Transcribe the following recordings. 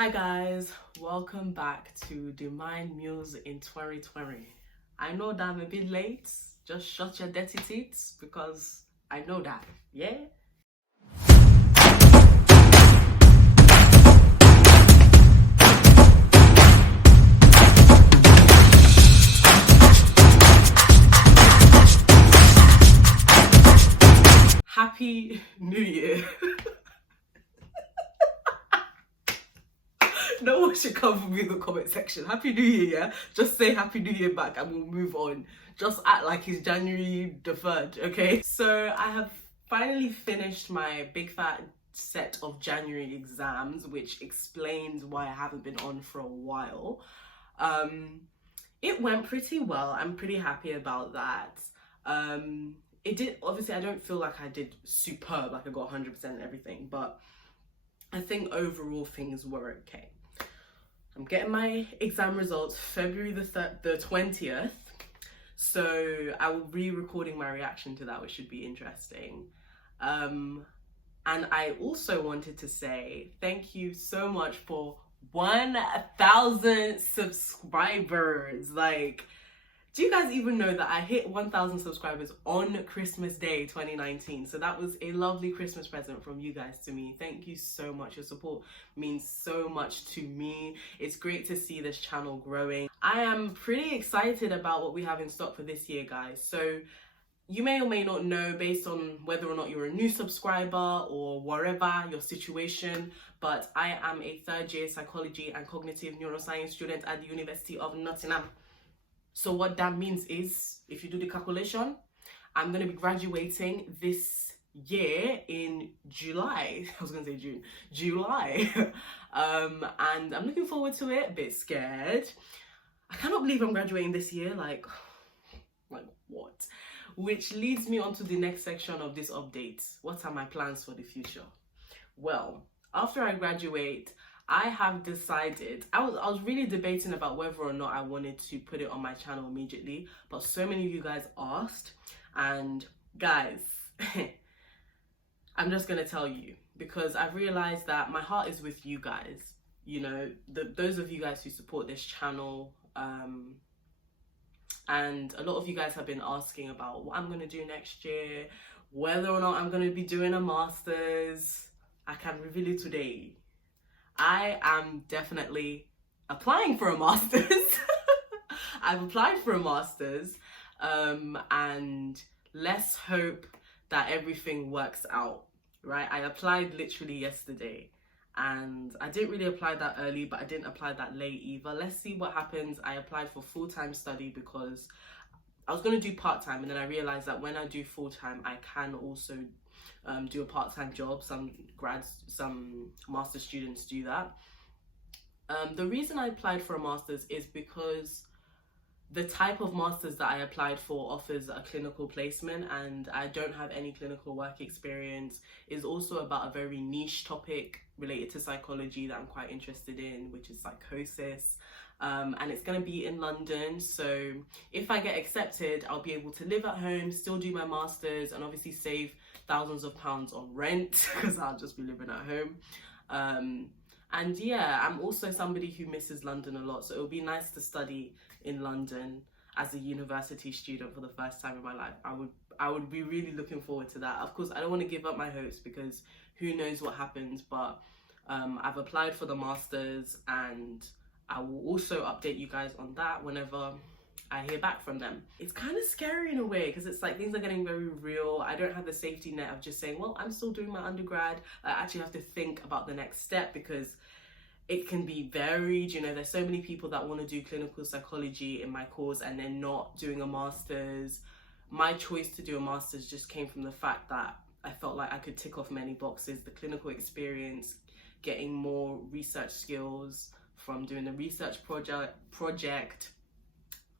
Hi guys, welcome back to the Mind Muse in 2020. I know that I'm a bit late, just shut your dirty teeth because I know that, yeah? Happy New Year. No one should come for me in the comment section. Happy New Year, yeah? Just say Happy New Year back and we'll move on. Just act like it's January the 3rd, okay? So I have finally finished my big fat set of January exams, which explains why I haven't been on for a while. It went pretty well. I'm pretty happy about that. It did, obviously I don't feel like I did superb, like I got 100% and everything, but I think overall things were okay. I'm getting my exam results February the 20th, so I will be recording my reaction to that, which should be interesting. And I also wanted to say thank you so much for 1,000 subscribers. Like, do you guys even know that I hit 1,000 subscribers on Christmas Day 2019? So that was a lovely Christmas present from you guys to me. Thank you so much. Your support means so much to me. It's great to see this channel growing. I am pretty excited about what we have in stock for this year, guys. So you may or may not know, based on whether or not you're a new subscriber or whatever your situation, but I am a third-year psychology and cognitive neuroscience student at the University of Nottingham. So what that means is, if you do the calculation, I'm going to be graduating this year in July. I was going to say June. July. And I'm looking forward to it. A bit scared. I cannot believe I'm graduating this year. Like what? Which leads me on to the next section of this update. What are my plans for the future? Well, after I graduate, I have decided, I was really debating about whether or not I wanted to put it on my channel immediately, but so many of you guys asked, and guys, I'm just going to tell you, because I've realized that my heart is with you guys, you know, those of you guys who support this channel, and a lot of you guys have been asking about what I'm going to do next year, whether or not I'm going to be doing a master's. I can reveal it today. I am definitely applying for a master's. I've applied for a master's, and let's hope that everything works out, right? I applied literally yesterday, and I didn't really apply that early, but I didn't apply that late either. Let's see what happens. I applied for full-time study because I was going to do part-time, and then I realized that when I do full-time, I can also do a part-time job. Some master's students do that. The reason I applied for a master's is because the type of master's that I applied for offers a clinical placement, and I don't have any clinical work experience. It's also about a very niche topic related to psychology that I'm quite interested in, which is psychosis. And it's going to be in London, so if I get accepted, I'll be able to live at home, still do my master's, and obviously save thousands of pounds on rent because I'll just be living at home. And yeah, I'm also somebody who misses London a lot, so it would be nice to study in London as a university student for the first time in my life. I would be really looking forward to that. Of course, I don't want to give up my hopes because who knows what happens, but I've applied for the masters, and I will also update you guys on that whenever I hear back from them. It's kind of scary in a way because it's like things are getting very real. I don't have the safety net of just saying, well, I'm still doing my undergrad. I actually have to think about the next step because it can be varied. You know, there's so many people that want to do clinical psychology in my course and they're not doing a master's. My choice to do a master's just came from the fact that I felt like I could tick off many boxes: the clinical experience, getting more research skills from doing the research project,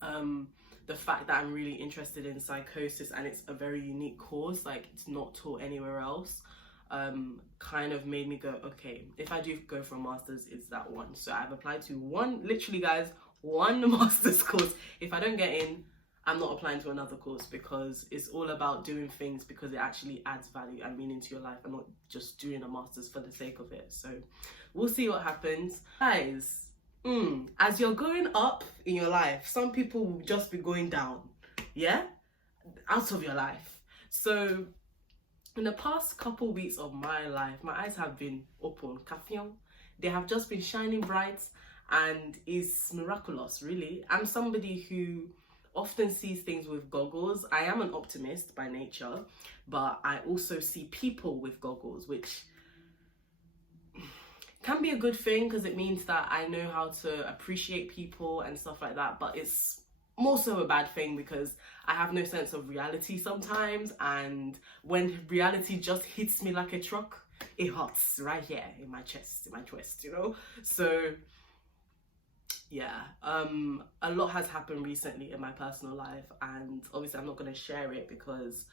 the fact that I'm really interested in psychosis and it's a very unique course, like it's not taught anywhere else, kind of made me go, okay, if I do go for a master's, it's that one. So I've applied to one, literally guys, one master's course. If I don't get in, I'm not applying to another course, because it's all about doing things because it actually adds value and meaning to your life, and not just doing a master's for the sake of it. So we'll see what happens. Guys, as you're going up in your life, some people will just be going down, yeah, out of your life. So in the past couple weeks of my life, my eyes have been open, they have just been shining bright, and it's miraculous, really. I'm somebody who often sees things with goggles. I am an optimist by nature, but I also see people with goggles, which can be a good thing because it means that I know how to appreciate people and stuff like that, but it's more so a bad thing because I have no sense of reality sometimes, and when reality just hits me like a truck, it hurts right here in my chest, you know? So yeah, a lot has happened recently in my personal life, and obviously I'm not going to share it because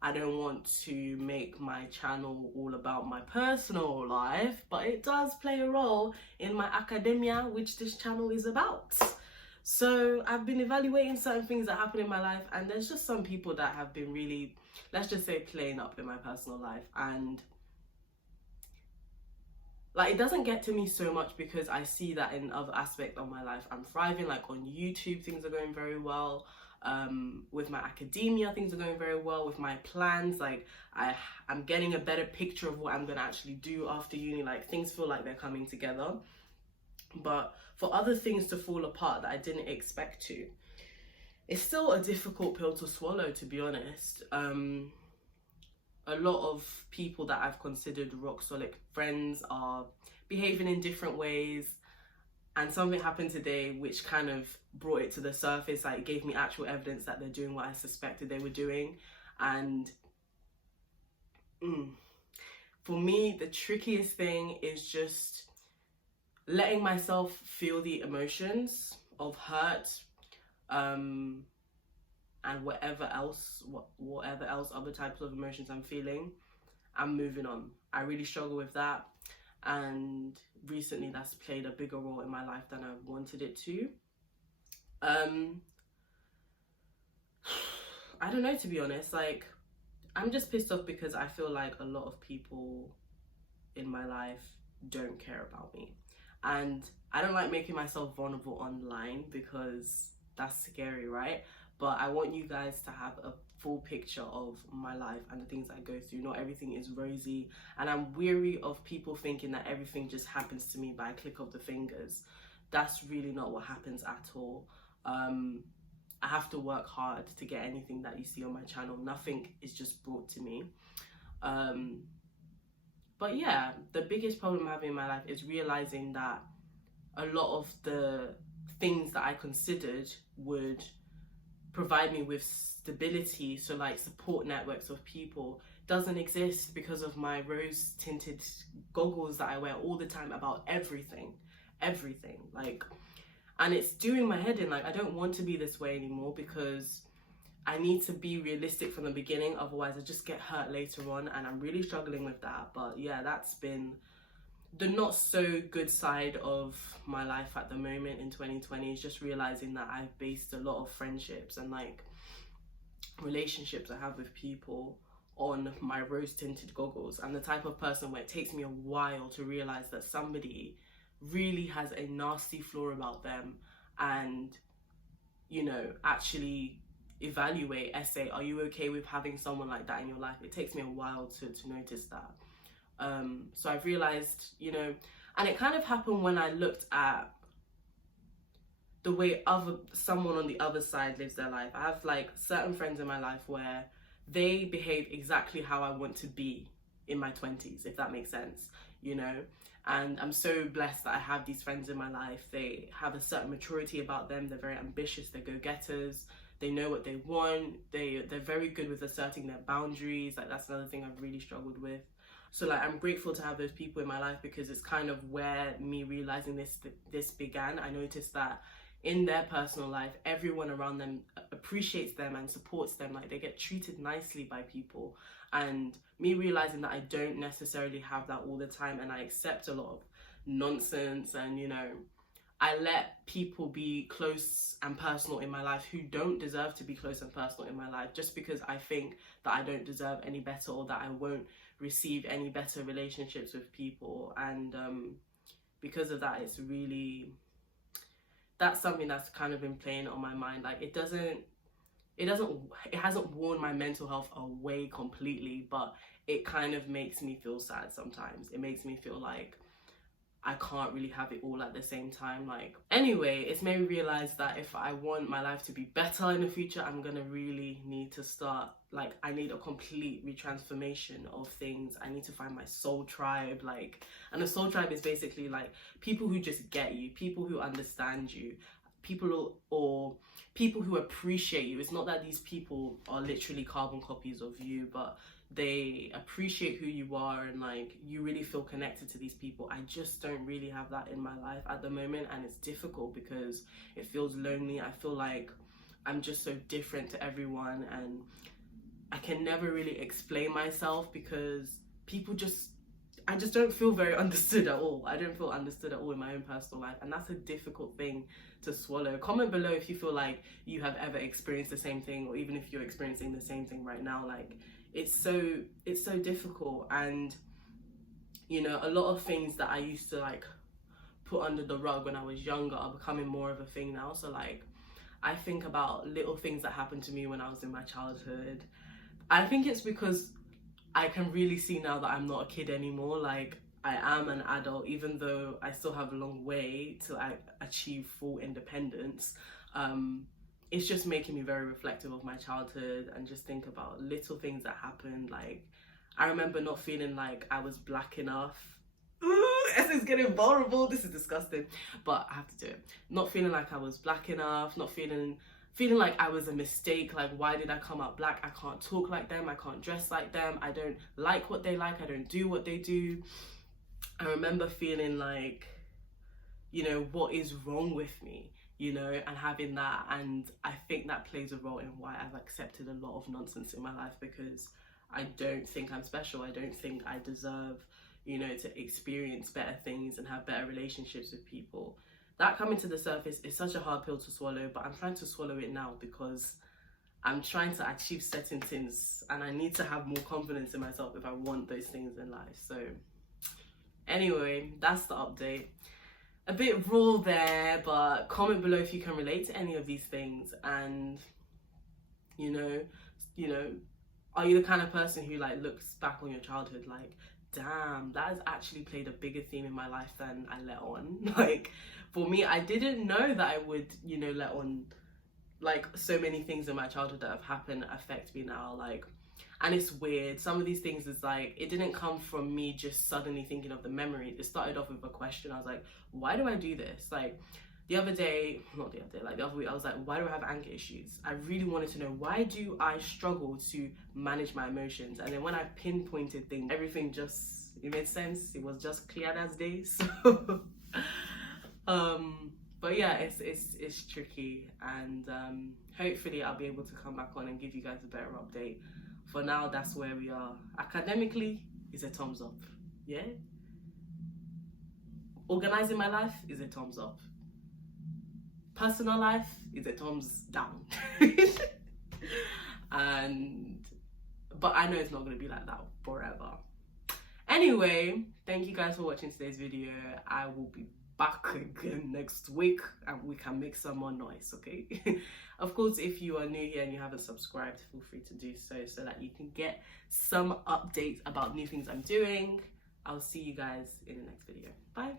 I don't want to make my channel all about my personal life, but it does play a role in my academia, which this channel is about. So I've been evaluating certain things that happen in my life, and there's just some people that have been really, let's just say, playing up in my personal life. And like, it doesn't get to me so much because I see that in other aspects of my life I'm thriving. Like on YouTube, things are going very well. With my academia, things are going very well. With my plans, like I'm getting a better picture of what I'm gonna actually do after uni. Like things feel like they're coming together. But for other things to fall apart that I didn't expect to, it's still a difficult pill to swallow, to be honest. A lot of people that I've considered rock solid friends are behaving in different ways, and something happened today which kind of brought it to the surface. Like, it gave me actual evidence that they're doing what I suspected they were doing. And for me, the trickiest thing is just letting myself feel the emotions of hurt, and whatever else other types of emotions I'm feeling, I'm moving on. I really struggle with that, and recently that's played a bigger role in my life than I wanted it to. I don't know, to be honest. Like, I'm just pissed off because I feel like a lot of people in my life don't care about me, and I don't like making myself vulnerable online because that's scary, right? But I want you guys to have a full picture of my life and the things I go through. Not everything is rosy, and I'm weary of people thinking that everything just happens to me by a click of the fingers. That's really not what happens at all. I have to work hard to get anything that you see on my channel. Nothing is just brought to me. But yeah, the biggest problem I'm having in my life is realizing that a lot of the things that I considered would provide me with stability, so like support networks of people, doesn't exist because of my rose tinted goggles that I wear all the time about everything. Like, and it's doing my head in. Like, I don't want to be this way anymore because I need to be realistic from the beginning, otherwise I just get hurt later on, and I'm really struggling with that. But yeah, that's been the not so good side of my life at the moment in 2020, is just realizing that I've based a lot of friendships and like relationships I have with people on my rose tinted goggles. I'm the type of person where it takes me a while to realize that somebody really has a nasty flaw about them, and, you know, actually evaluate, essay, are you okay with having someone like that in your life? It takes me a while to notice that. So I've realized, you know, and it kind of happened when I looked at the way someone on the other side lives their life. I have like certain friends in my life where they behave exactly how I want to be in my 20s, if that makes sense, you know. And I'm so blessed that I have these friends in my life. They have a certain maturity about them. They're very ambitious. They're go-getters. They know what they want. They're very good with asserting their boundaries. Like, that's another thing I've really struggled with. So like, I'm grateful to have those people in my life because it's kind of where me realizing this began. I noticed that in their personal life, everyone around them appreciates them and supports them. Like, they get treated nicely by people. And me realizing that I don't necessarily have that all the time, and I accept a lot of nonsense, and, you know, I let people be close and personal in my life who don't deserve to be close and personal in my life, just because I think that I don't deserve any better, or that I won't receive any better relationships with people. And because of that, it's really, that's something that's kind of been playing on my mind. Like, it hasn't worn my mental health away completely, but it kind of makes me feel sad sometimes. It makes me feel like I can't really have it all at the same time. Like, anyway, it's made me realize that if I want my life to be better in the future, I'm gonna really need to start, like, I need a complete retransformation of things. I need to find my soul tribe, like, and a soul tribe is basically like people who just get you, people who understand you, people who appreciate you. It's not that these people are literally carbon copies of you, but they appreciate who you are, and like, you really feel connected to these people. I just don't really have that in my life at the moment, and it's difficult because it feels lonely. I feel like I'm just so different to everyone, and I can never really explain myself because I just don't feel very understood at all. I don't feel understood at all in my own personal life, and that's a difficult thing to swallow. Comment below if you feel like you have ever experienced the same thing, or even if you're experiencing the same thing right now. Like, it's so difficult. And you know, a lot of things that I used to like put under the rug when I was younger are becoming more of a thing now. So like, I think about little things that happened to me when I was in my childhood. I think it's because I can really see now that I'm not a kid anymore. Like, I am an adult, even though I still have a long way to achieve full independence. It's just making me very reflective of my childhood and just think about little things that happened. Like, I remember not feeling like I was black enough. Ooh, Essay's getting vulnerable. This is disgusting, but I have to do it. Not feeling like I was black enough, not feeling like I was a mistake. Like, why did I come out black? I can't talk like them, I can't dress like them, I don't like what they like, I don't do what they do. I remember feeling like, you know, what is wrong with me, you know, and having that. And I think that plays a role in why I've accepted a lot of nonsense in my life, because I don't think I'm special. I don't think I deserve, you know, to experience better things and have better relationships with people. That coming to the surface is such a hard pill to swallow, but I'm trying to swallow it now because I'm trying to achieve certain things, and I need to have more confidence in myself if I want those things in life. So anyway, that's the update. A bit raw there, but comment below if you can relate to any of these things. And you know, are you the kind of person who like looks back on your childhood like, damn, that has actually played a bigger theme in my life than I let on? Like, for me, I didn't know that I would, you know, let on like so many things in my childhood that have happened affect me now. Like, and it's weird, some of these things is like, it didn't come from me just suddenly thinking of the memory. It started off with a question. I was like, why do I do this? Like, the other week, I was like, why do I have anger issues? I really wanted to know, why do I struggle to manage my emotions? And then when I pinpointed things, everything just, it made sense. It was just clear as day. So but yeah, it's tricky, and hopefully I'll be able to come back on and give you guys a better update. For now, that's where we are. Academically, it's a thumbs up. Yeah. Organizing my life is a thumbs up. Personal life is a thumbs down. But I know it's not going to be like that forever. Anyway, thank you guys for watching today's video. I will be back again next week and we can make some more noise, okay? Of course, if you are new here and you haven't subscribed, feel free to do so that you can get some updates about new things I'm doing. I'll see you guys in the next video. Bye.